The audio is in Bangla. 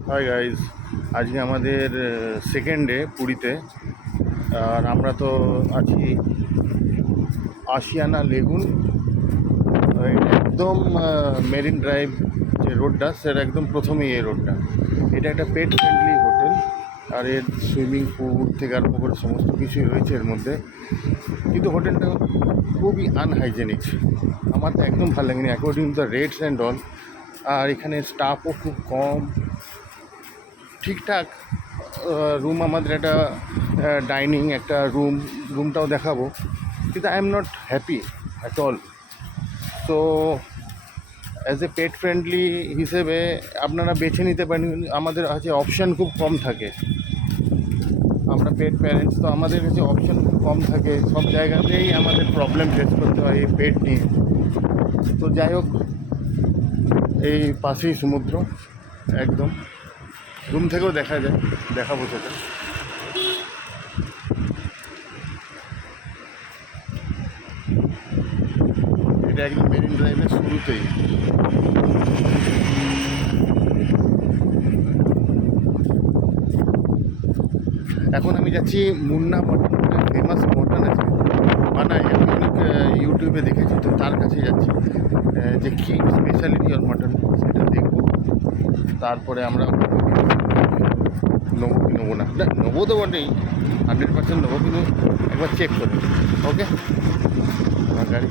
হাই গাইজ, আজকে আমাদের সেকেন্ড ডে পুরীতে। আর আমরা তো আছি আশিয়ানা লেগুন। এটা একদম মেরিন ড্রাইভ যে রোডটা, সেটা একদম প্রথমেই এই রোডটা। এটা একটা পেট ফ্রেন্ডলি হোটেল, আর এর সুইমিং পুল থেকে আরম্ভ করে সমস্ত কিছুই রয়েছে এর মধ্যে। কিন্তু হোটেলটা খুবই আনহাইজেনিক, আমার তো একদম ভালো লাগেনি according to the rates and all. আর এখানে স্টাফও খুব কম। ঠিকঠাক রুম, আমাদের একটা ডাইনিং একটা রুমটাও দেখাবো, কিন্তু I am not happy at all. So as a pet friendly হিসেবে আপনারা বেছে নিতে পারেন, আমাদের কাছে অপশান খুব কম থাকে। আমরা পেট প্যারেন্টস, তো আমাদের কাছে অপশান খুব কম থাকে, সব জায়গাতেই আমাদের প্রবলেম ফেস করতে হয় এই পেট নিয়ে। তো যাই হোক, এই পাশেই সমুদ্র একদম, রুম থেকেও দেখা যায়, দেখাবো সেটা। এটা একদম মেরিন ড্রাইভের শুরুতেই। এখন আমি যাচ্ছি মুন্না মটন, ফেমাস মটন আছে বানায়, আমি অনেক ইউটিউবে দেখেছি, তো তার কাছে যাচ্ছি। যে কী স্পেশালিটি ওর মটন সেটা দেখবো। তারপরে আমরা নেবো কি নেবো না, নেবো তো বটেই, 100% নেবো, কিন্তু একবার চেক করে। ওকে, আমার গাড়ি